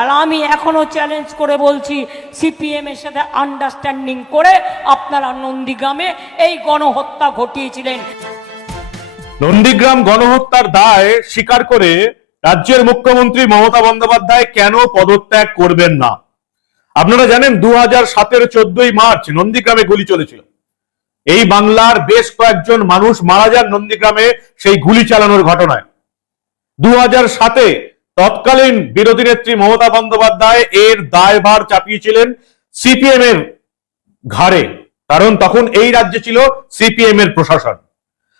আর আমি এখনও চ্যালেঞ্জ করে বলছি সিপিএম এর সাথে আন্ডারস্ট্যান্ডিং করে আপনারা নন্দীগ্রামে এই গণহত্যা ঘটিয়েছিলেন। নন্দীগ্রাম গণহত্যার দায় স্বীকার করে রাজ্যের মুখ্যমন্ত্রী মমতা বন্দ্যোপাধ্যায় কেন পদত্যাগ করবেন না? আপনারা জানেন দু হাজার সাতের চোদ্দই মার্চ নন্দীগ্রামে গুলি চলেছিল। এই বাংলার বেশ কয়েকজন মানুষ মারা যান নন্দীগ্রামে সেই গুলি চালানোর ঘটনায়। দু হাজার সাতে তৎকালীন বিরোধী নেত্রী মমতা বন্দ্যোপাধ্যায় এর দায়ভার চাপিয়েছিলেন সিপিএম এর ঘাড়ে। কারণ তখন এই রাজ্যে ছিল সিপিএম এর প্রশাসন।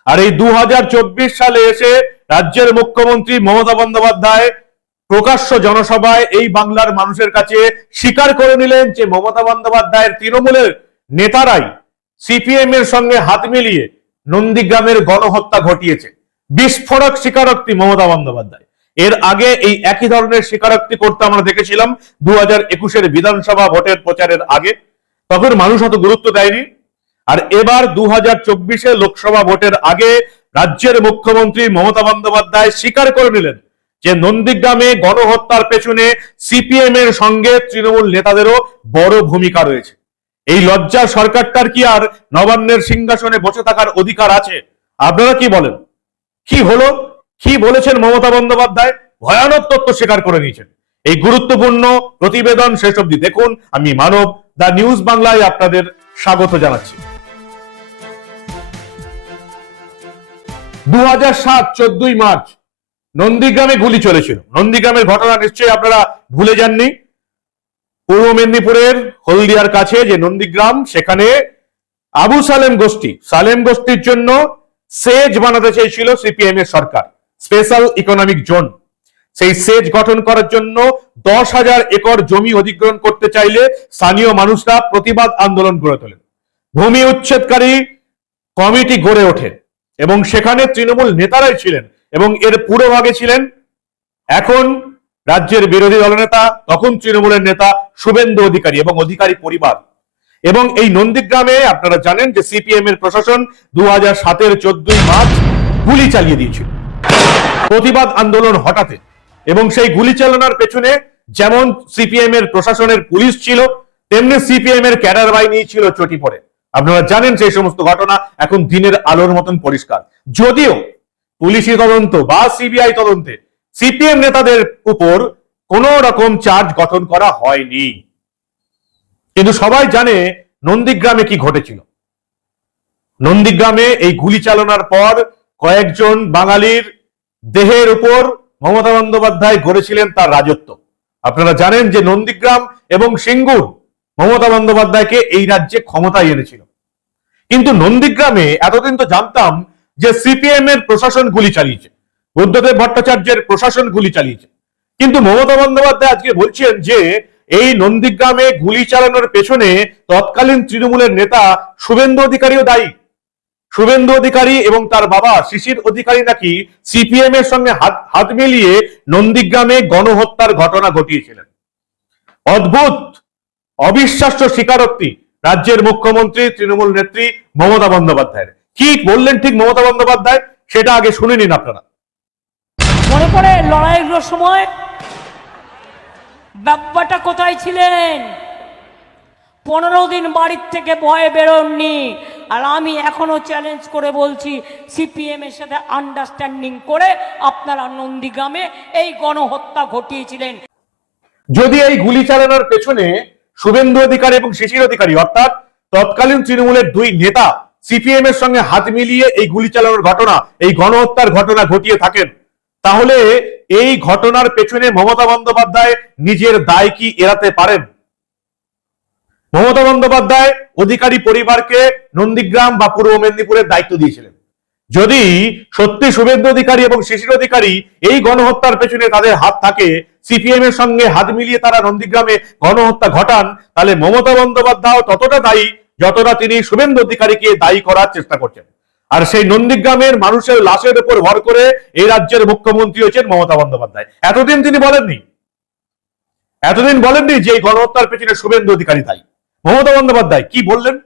আর এই দু হাজার চব্বিশ সালে এসে রাজ্যের মুখ্যমন্ত্রী মমতা বন্দ্যোপাধ্যায় প্রকাশ্য জনসভায় এই বাংলার মানুষের কাছে স্বীকার করে নিলেন যে মমতা বন্দ্যোপাধ্যায়ের তৃণমূলের নেতারাই সিপিএম এর সঙ্গে হাত মিলিয়ে নন্দীগ্রামের গণহত্যা ঘটিয়েছে। বিস্ফোরক স্বীকারোক্তি মমতা বন্দ্যোপাধ্যায়। এর আগে এই একই ধরনের স্বীকারোক্তি করতে আমরা দেখেছিলাম দু হাজার একুশের বিধানসভা ভোটের প্রচারের আগে। তখন মানুষ অত গুরুত্ব দেয়নি। আর এবার দু হাজার চব্বিশে লোকসভা ভোটের আগে রাজ্যের মুখ্যমন্ত্রী মমতা বন্দ্যোপাধ্যায় স্বীকার করে নিলেন যে নন্দীগ্রামে গণহত্যার পেছনে সিপিএম এর সঙ্গে তৃণমূল নেতাদেরও বড় ভূমিকা রয়েছে। এই লজ্জা সরকারটার কি আর নবান্নের সিংহাসনে বসে থাকার অধিকার আছে? আপনারা কি বলেন? কি হলো? কি বলেছেন মমতা বন্দ্যোপাধ্যায়? ভয়ানক তথ্য স্বীকার করে নিয়েছেন। এই গুরুত্বপূর্ণ প্রতিবেদন শেষ অবধি দেখুন। আমি মানব দা নিউজ বাংলায় আপনাদের স্বাগত জানাচ্ছি। দু হাজার সাত, চোদ্দই মার্চ, নন্দীগ্রামে গুলি চলেছিল। নন্দীগ্রামের ঘটনা নিশ্চয়ই আপনারা ভুলে যাননি। পূর্ব মেদিনীপুরের হলদিয়ার কাছে যে নন্দীগ্রাম, সেখানে আবু সালেম গোষ্ঠী, সালেম গোষ্ঠীর জন্য সেজ বানাতে চেয়েছিল সিপিএম এর সরকার। Special economic zone. সেই সেচ গঠন করার জন্য দশ হাজার একর জমি অধিগ্রহণ করতে চাইলে স্থানীয় মানুষরা প্রতিবাদ আন্দোলন গড়ে তোলেন। ভূমি উচ্ছেদকারী কমিটি গড়ে ওঠে এবং সেখানে তৃণমূল নেতারাই ছিলেন এবং এর পুরোভাগে ছিলেন এখন রাজ্যের বিরোধী দলনেতা তখন তৃণমূলের নেতা শুভেন্দু অধিকারী এবং অধিকারী পরিবার। এবং এই নন্দীগ্রামে আপনারা জানেন যে সিপিএম এর প্রশাসন দু হাজার সাতের চোদ্দই মার্চ গুলি চালিয়ে দিয়েছিল। প্রতিবাদ আন্দোলন হঠাতে এবং সেই গুলি চালানোর পেছনে যেমন সিপিএম এর প্রশাসনের পুলিশ ছিল, তেমনি সিপিএম এর ক্যাডার বাহিনী ছিল চটি পড়ে। আপনারা জানেন সেই সমস্ত ঘটনা এখন দিনের আলোর মতন পরিষ্কার। যদিও পুলিশি তদন্ত বা সিবিআই তদন্তে সিপিএম নেতাদের উপর কোন রকম চার্জ গঠন করা হয়নি। কিন্তু সবাই জানে নন্দীগ্রামে কি ঘটেছিল। নন্দীগ্রামে এই গুলি চালনার পর কয়েকজন বাঙালির দেহের উপর মমতা বন্দ্যোপাধ্যায় গড়েছিলেন তার রাজত্ব। আপনারা জানেন যে নন্দীগ্রাম এবং সিঙ্গুর মমতা বন্দ্যোপাধ্যায়কে এই রাজ্যে ক্ষমতায় এনেছিল। কিন্তু নন্দীগ্রামে এতদিন তো জানতাম যে সিপিএম এর প্রশাসন গুলি চালিয়েছে বুদ্ধদেব ভট্টাচার্যের প্রশাসন গুলি চালিয়েছে। কিন্তু মমতা বন্দ্যোপাধ্যায় আজকে বলছেন যে এই নন্দীগ্রামে গুলি চালানোর পেছনে তৎকালীন তৃণমূলের নেতা শুভেন্দু অধিকারীও দায়ী। শুভেন্দু অধিকারী এবং তার বাবা শিশির অধিকারী নাকি সিপিএম এর সঙ্গে হাত মিলিয়ে নন্দীগ্রামে গণহত্যার ঘটনা ঘটিয়েছিলেন। অদ্ভুত, অবিশ্বাস্য স্বীকারোক্তি রাজ্যের মুখ্যমন্ত্রী তৃণমূল নেত্রী মমতা বন্দ্যোপাধ্যায়ের। কি বললেন ঠিক মমতা বন্দ্যোপাধ্যায়? সেটা আগে শুনে নিন আপনারা। মনে পড়ে লড়াইগুলোর সময়? ব্যাপারটা কোথায় ছিলেন? পনেরো দিন বাড়ির থেকে ভয়ে বেরোননি। আর আমি এখনও চ্যালেঞ্জ করে বলছি সিপিএম এর সাথে আন্ডারস্ট্যান্ডিং করে আপনারা নন্দীগ্রামে এই গণহত্যা ঘটিয়েছিলেন। যদি এই গুলি চালানোর পেছনে শুভেন্দু অধিকারী এবং শিশির অধিকারী, অর্থাৎ তৎকালীন তৃণমূলের দুই নেতা সিপিএম এর সঙ্গে হাত মিলিয়ে এই গুলি চালানোর ঘটনা, এই গণহত্যার ঘটনা ঘটিয়ে থাকেন, তাহলে এই ঘটনার পেছনে মমতা বন্দ্যোপাধ্যায় নিজের দায় কি এড়াতে পারেন? মমতা বন্দ্যোপাধ্যায় অধিকারী পরিবারকে নন্দীগ্রাম বা পূর্ব মেদিনীপুরের দায়িত্ব দিয়েছিলেন। যদি সত্যি শুভেন্দু অধিকারী এবং শিশির অধিকারী এই গণহত্যার পেছনে তাদের হাত থাকে, সিপিএম এর সঙ্গে হাত মিলিয়ে তারা নন্দীগ্রামে গণহত্যা ঘটান, তাহলে মমতা বন্দ্যোপাধ্যায় ততটা দায়ী যতটা তিনি শুভেন্দু অধিকারীকে দায়ী করার চেষ্টা করছেন। আর সেই নন্দীগ্রামের মানুষের লাশের উপর ভর করে এই রাজ্যের মুখ্যমন্ত্রী হয়েছেন মমতা বন্দ্যোপাধ্যায়। এতদিন তিনি বলেননি। এতদিন বলেননি যে এই গণহত্যার পেছনে শুভেন্দু অধিকারী দায়ী। মমতা বন্দ্যোপাধ্যায়, কি বললেন?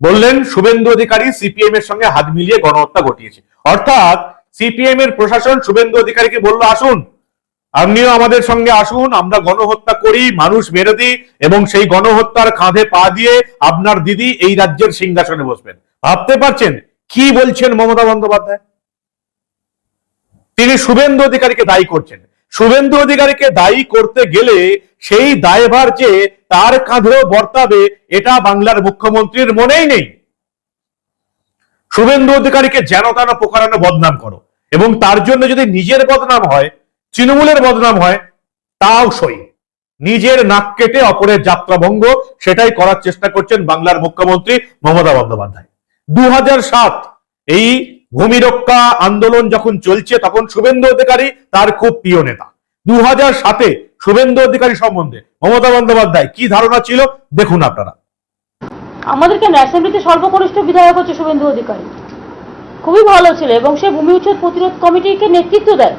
বললেন, শুভেন্দু অধিকারী সিপিএম এর সঙ্গে হাত মিলিয়ে গণহত্যা ঘটিয়েছে। অর্থাৎ সিপিএম এর প্রশাসন শুভেন্দু অধিকারীকে বলল, আসুন, আপনিও আমাদের সঙ্গে আসুন, আমরা গণহত্যা করি, মানুষ মেরে দিই এবং সেই গণহত্যার কাঁধে পা দিয়ে আপনার দিদি এই রাজ্যের সিংহাসনে বসবেন। ভাবতে পারছেন? কি বলছেন মমতা বন্দ্যোপাধ্যায়? তিনি শুভেন্দু অধিকারীকে দায়ী করছেন। শুভেন্দু অধিকারীকে দায়ী করতে গেলে সেই দায়ভার যে তার কাঁধেও বর্তাবে, এটা বাংলার মুখ্যমন্ত্রীর মনেই নেই। শুভেন্দু অধিকারীকে যেন তেন পোকারানো বদনাম করো, এবং তার জন্য যদি নিজের বদনাম হয়, তৃণমূলের বদনাম হয়, তাও সই। নিজের নাক কেটে অপরের যাত্রাভঙ্গ, সেটাই করার চেষ্টা করছেন বাংলার মুখ্যমন্ত্রী মমতা বন্দ্যোপাধ্যায়। দু এই ভূমি রক্ষা আন্দোলন যখন চলছে, তখন শুভেন্দু অধিকারী তার খুব প্রিয় নেতা। দু হাজার সাতে শুভেন্দু অধিকারী সম্বন্ধে মমতা বন্দ্যোপাধ্যায় কি ধারণা ছিল? দেখুন আপনারা। আমাদের কেন অ্যাসেম্বলিতে সর্বকনিষ্ঠ বিধায়ক হচ্ছে শুভেন্দু অধিকারী। খুবই ভালো ছিল এবং সে ভূমি উচ্ছেদ প্রতিরোধ কমিটিকে নেতৃত্ব দেয়।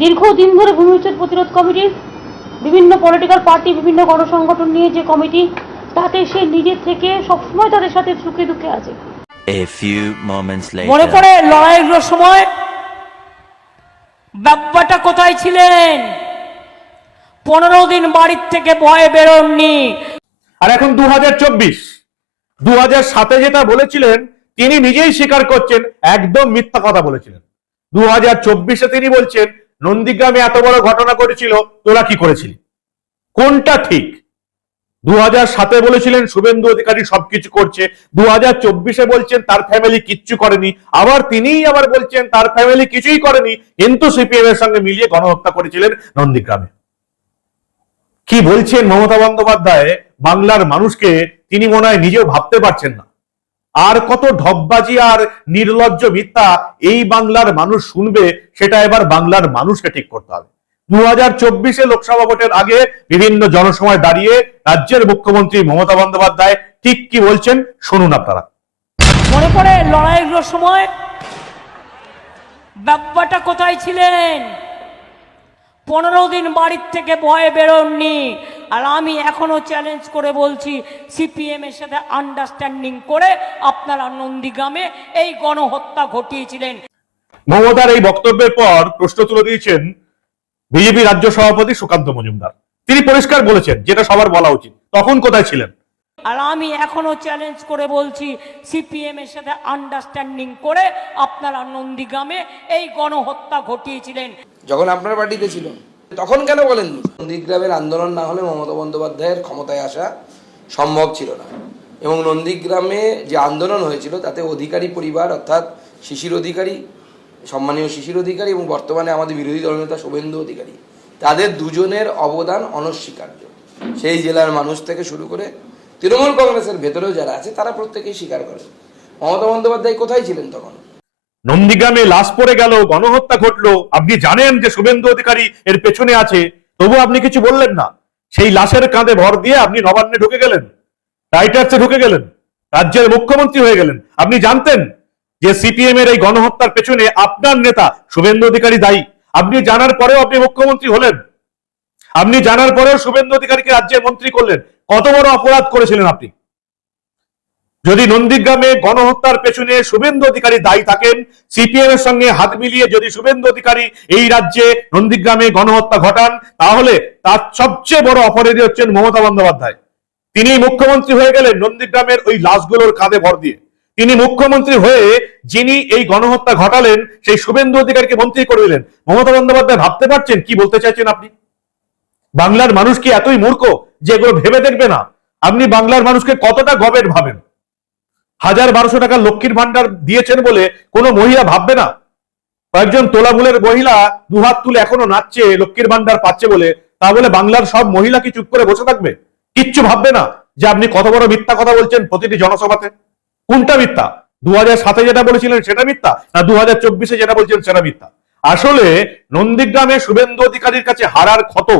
দীর্ঘদিন ধরে ভূমি উচ্ছেদ প্রতিরোধ কমিটির বিভিন্ন পলিটিক্যাল পার্টি বিভিন্ন গণসংগঠন নিয়ে যে কমিটি, তাতে সে নিজের থেকে সবসময় তাদের সাথে সুখে দুঃখে আছে। A few moments later. মনে. পড়ে লড়াইগুলোর সময়? ব্যাপারটা কোথায় ছিলেন? পনেরো দিন বাড়ির থেকে ভয়ে বেরোননি। আর এখন দু হাজার চব্বিশ। দু হাজার সাতে যেটা বলেছিলেন তিনি নিজেই স্বীকার করছেন একদম মিথ্যা কথা বলেছিলেন। দু হাজার চব্বিশে তিনি বলছেন নন্দীগ্রামে এত বড় ঘটনা করেছিল তোরা কি করেছিলি? কোনটা ঠিক? দু হাজার সাতে বলেছিলেন, শুভেন্দু অধিকারী সবকিছু করছে। দু হাজার চব্বিশে বলছেন, তার ফ্যামিলি কিচ্ছু করেনি। আবার তিনিই আবার বলছেন, তার ফ্যামিলি কিছুই করেনি। কিন্তু সিপিএম এর সঙ্গে মিলিয়ে গণহত্যা করেছিলেন নন্দীগ্রামে। কি বলছেন মমতা বন্দ্যোপাধ্যায়? বাংলার মানুষকে তিনি মনে হয় নিজেও ভাবতে পারছেন না। আর কত ঢপবাজি আর নির্লজ্জ মিথ্যা এই বাংলার মানুষ শুনবে, সেটা এবার বাংলার মানুষকে ঠিক করতে হবে। দু হাজার চব্বিশে লোকসভা ভোটের আগে বিভিন্ন জনসময় দাঁড়িয়ে রাজ্যের মুখ্যমন্ত্রী মমতা বন্দ্যোপাধ্যায় ঠিক কি বলছেন শুনুন আপনারা। মনে পড়ে লড়াইগুলোর সময়? ব্যাপারটা কোথায় ছিলেন? পনেরো দিন বাড়ির থেকে ভয়ে বেরোননি। আর আমি এখনও চ্যালেঞ্জ করে বলছি সিপিএম এর সাথে আন্ডারস্ট্যান্ডিং করে আপনারা নন্দীগ্রামে এই গণহত্যা ঘটিয়েছিলেন। মমতার এই বক্তব্যের পর প্রশ্ন তুলে দিয়েছেন বিজেপি রাজ্য সভাপতি সুকান্ত মজুমদার। তিনি পরিষ্কার বলেছেন যেটা সবার বলা উচিত। তখন কোথায় ছিলেন? আর আমি এখনও চ্যালেঞ্জ করে বলছি সিপিএম এর সাথে আন্ডারস্ট্যান্ডিং করে আপনারা নন্দীগ্রামে এই গণহত্যা ঘটিয়েছিলেন। যখন আপনার পার্টিতে ছিল তখন কেন বলেননি? নন্দীগ্রামের আন্দোলন না হলে মমতা বন্দ্যোপাধ্যায়ের ক্ষমতায় আসা সম্ভব ছিল না। এবং নন্দীগ্রামে যে আন্দোলন হয়েছিল তাতে অধিকারী পরিবার অর্থাৎ শিশির অধিকারী সম্মানীয় শিশির অধিকারী এবং বর্তমানে আমাদের বিরোধী দলনেতা শুভেন্দু অধিকারী, তাদের দুজনের অবদান অনস্বীকার্য। সেই জেলার মানুষ থেকে শুরু করে তৃণমূল কংগ্রেসের ভেতরেও যারা আছে, তারা প্রত্যেকেই স্বীকার করে। মমতা বন্দ্যোপাধ্যায় কোথায় ছিলেন তখন? নন্দীগ্রামে লাশ পড়ে গেল, গণহত্যা ঘটলো। আপনি জানেন যে শুভেন্দু অধিকারী এর পেছনে আছে। তবু আপনি কিছু বললেন না। সেই লাশের কাঁধে ভর দিয়ে আপনি নবান্নে ঢুকে গেলেন। রাইটার্সে ঢুকে গেলেন। রাজ্যের মুখ্যমন্ত্রী হয়ে গেলেন। আপনি জানতেন যে সিপিএম এর এই গণহত্যার পেছনে আপনার নেতা শুভেন্দু অধিকারী দায়ী। আপনি জানার পরেও আপনি মুখ্যমন্ত্রী হলেন। আপনি জানার পরেও শুভেন্দু অধিকারীকে রাজ্যের মন্ত্রী করলেন। কত বড় অপরাধ করেছিলেন আপনি? যদি নন্দীগ্রামে গণহত্যার পেছনে শুভেন্দু অধিকারী দায়ী থাকেন সিপিএম এর সঙ্গে হাত মিলিয়ে যদি শুভেন্দু অধিকারী এই রাজ্যে নন্দীগ্রামে গণহত্যা ঘটান, তাহলে তার সবচেয়ে বড় অপরাধী হচ্ছেন মমতা বন্দ্যোপাধ্যায়। তিনি মুখ্যমন্ত্রী হয়ে গেলেন নন্দীগ্রামের ওই লাশগুলোর কাঁধে ভর দিয়ে। তিনি মুখ্যমন্ত্রী হয়ে যিনি এই গণহত্যা ঘটালেন, সেই শুভেন্দু অধিকারকে মন্ত্রী করে দিলেন। মমতা বন্দ্যোপাধ্যায় ভাবতে পারছেন, কি বলতে চাইছেন আপনি? বাংলার মানুষ কি এতই মূর্খ যে এগুলো ভেবে দেখবে না? আপনি বাংলার মানুষকে কতটা গবেট ভাবেন? হাজার বারোশো টাকা লক্ষ্মীর ভান্ডার দিয়েছেন বলে কোনো মহিলা ভাববে না? কয়েকজন তোলামুলের মহিলা দুহাত তুলে এখনও নাচছে, লক্ষ্মীর ভান্ডার পাচ্ছে বলে, তা বলে বাংলার সব মহিলা কি চুপ করে বসে থাকবে? কিচ্ছু ভাববে না যে আপনি কত বড় মিথ্যা কথা বলছেন প্রতিটি জনসভাতে। কোনটা মিথ্যা? দু হাজার সাতে যেটা বলেছিলেন সেটা মিথ্যা না দু হাজার চব্বিশে যেটা বলছিলেন সেটা মিথ্যা? আসলে নন্দীগ্রামে শুভেন্দু অধিকারীর কাছে হারার ক্ষত,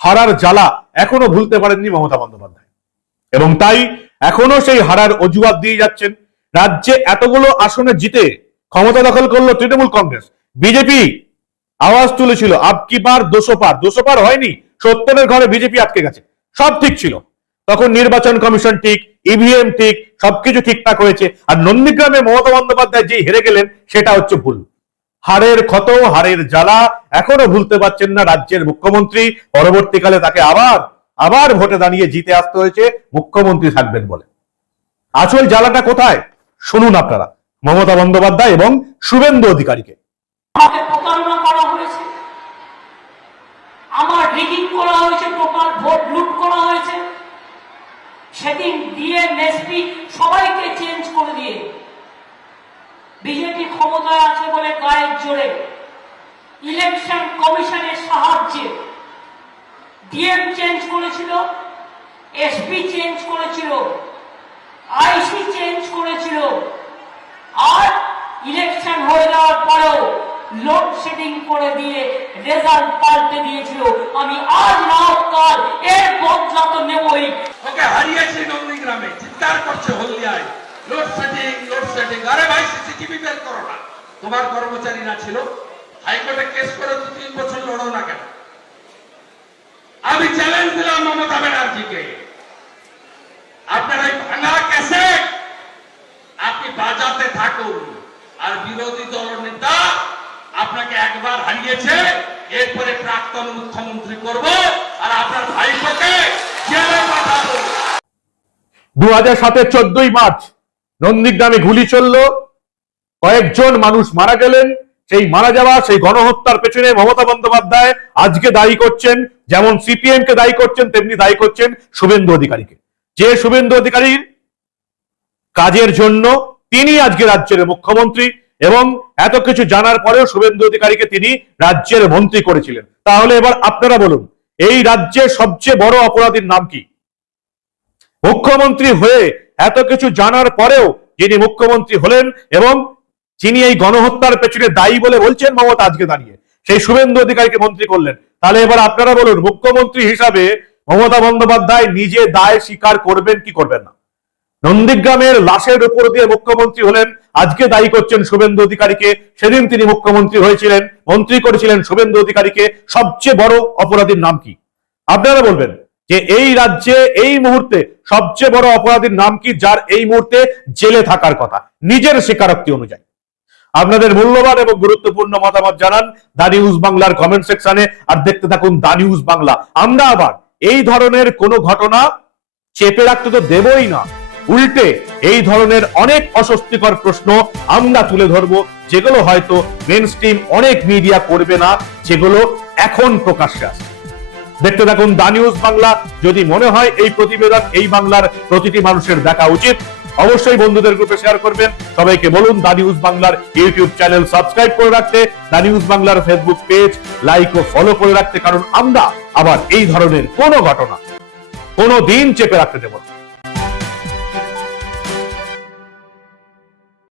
হারার জ্বালা এখনও ভুলতে পারেননি মমতা বন্দ্যোপাধ্যায়। এবং তাই এখনও সেই হারার অজুহাত দিয়ে যাচ্ছেন। রাজ্যে এতগুলো আসনে জিতে ক্ষমতা দখল করল তৃণমূল কংগ্রেস। বিজেপি আওয়াজ তুলেছিল আপকি পার, দুশো পার। দুশো পার হয়নি, সত্তরের ঘরে বিজেপি আটকে গেছে। সব ঠিক ছিল। তখন নির্বাচন কমিশন ঠিক ইভিএম ঠিক সবকিছু ঠিকঠাক হয়েছে। আর নন্দীগ্রামে মমতা বন্দ্যোপাধ্যায় যে হেরে গেলেন, সেটা হচ্ছে ভুল। হারের ক্ষত হারের জ্বালা এখনও ভুলতে পারছেন না রাজ্যের মুখ্যমন্ত্রী। পরবর্তীকালে তাকে আবার আবার ভোটে দাঁড়িয়ে জিতে আসতে হয়েছে, মুখ্যমন্ত্রী থাকবেন বলে। আসল জ্বালাটা কোথায়? শুনুন আপনারা, মমতা বন্দ্যোপাধ্যায় এবং শুভেন্দু অধিকারীকে। আমার করা হয়েছে ভোট লুট করা হয়েছে। সেদিন ডিএম এসপি সবাইকে চেঞ্জ করে দিয়ে বিজেপি ক্ষমতায় আছে বলে গায়ের জোরে ইলেকশন কমিশনের সাহায্যে ডিএম চেঞ্জ করেছিল এসপি চেঞ্জ করেছিল আইসি চেঞ্জ করেছিল। আর ইলেকশন হয়ে যাওয়ার পরেও লোডশেডিং করে দিয়ে রেজাল্ট পাল্টে দিয়েছিল। আমি আজ না কাল এর বদলা তো নেবই ওকে, হারিয়েছি নন্দীগ্রামে চিৎকার করছে হলদিয়ায়। লোডশেডিং লোডশেডিং আরে ভাই সিসিটিভি বের করো না। তোমার কর্মচারীরা ছিল। হাইকোর্টে কেস করে দু তিন বছর লড়ো না কেন? আমি চ্যালেঞ্জ দিলাম মমতা ব্যানার্জিকে। আপনার এই ভাঙা ক্যাসেট আপনি বাজাতে থাকুন। আর বিরোধী দল নেতা আপনাকে একবার হারিয়েছে, এরপরে প্রাক্তন মুখ্যমন্ত্রী করব, আর আপনার ভাইপোকে দু হাজার সাতের চোদ্দই মার্চ, নন্দীগ্রামে গুলি চলল। কয়েকজন মানুষ মারা গেলেন। সেই মারা যাওয়া, সেই গণহত্যার পেছনে মমতা বন্দ্যোপাধ্যায় আজকে দায়ী করছেন। যেমন সিপিএম কে দায়ী করছেন, তেমনি দায়ী করছেন শুভেন্দু অধিকারীকে। যে শুভেন্দু অধিকারীর কাজের জন্য তিনি আজকে রাজ্যের মুখ্যমন্ত্রী এবং এত কিছু জানার পরেও শুভেন্দু অধিকারীকে তিনি রাজ্যের মন্ত্রী করেছিলেন। তাহলে এবার আপনারা বলুন, এই রাজ্যের সবচেয়ে বড় অপরাধীর নাম কি? মুখ্যমন্ত্রী হয়ে এত কিছু জানার পরেও যিনি মুখ্যমন্ত্রী হলেন এবং যিনি এই গণহত্যার পেছনে দায়ী বলে বলছেন মমতা আজকে দাঁড়িয়ে, সেই শুভেন্দু অধিকারীকে মন্ত্রী করলেন। তাহলে এবার আপনারা বলুন, মুখ্যমন্ত্রী হিসাবে মমতা বন্দ্যোপাধ্যায় নিজে দায় স্বীকার করবেন কি করবেন না? নন্দীগ্রামের লাশের উপর দিয়ে মুখ্যমন্ত্রী হলেন। আজকে দায়ী করছেন শুভেন্দু অধিকারীকে। সেদিন তিনি মুখ্যমন্ত্রী হয়েছিলেন। মন্ত্রী করেছিলেন শুভেন্দু অধিকারীকে। সবচেয়ে বড় অপরাধীর নাম কি? আপনারা বলবেন যে এই রাজ্যে এই মুহূর্তে সবচেয়ে বড় অপরাধীর নাম কি, যার এই মুহূর্তে জেলে থাকার কথা, নিজের স্বীকারোক্তি অনুযায়ী। আপনাদের মূল্যবান এবং গুরুত্বপূর্ণ মতামত জানান দা নিউজ বাংলার কমেন্ট সেকশনে, আর দেখতে থাকুন দা নিউজ বাংলা। আমরা আবার এই ধরনের কোনো ঘটনা চেপে রাখতে তো দেবই না। উল্টে এই ধরনের অনেক অস্বস্তিকর প্রশ্ন আমরা তুলে ধরবো, যেগুলো হয়তো মেন স্ট্রিম অনেক মিডিয়া করবে না, যেগুলো এখন প্রকাশ্যে আসছে। দেখতে থাকুন দা নিউজ বাংলা। যদি মনে হয় এই প্রতিবেদন, এই বাংলার প্রতিটি মানুষের দেখা উচিত, অবশ্যই বন্ধুদের গ্রুপে শেয়ার করবেন। সবাইকে বলুন দা নিউজ বাংলার ইউটিউব চ্যানেল সাবস্ক্রাইব করে রাখতে, দা নিউজ বাংলার ফেসবুক পেজ লাইক ও ফলো করে রাখতে, কারণ আমরা আবার এই ধরনের কোনো ঘটনা কোনো দিন চেপে রাখতে দেব না।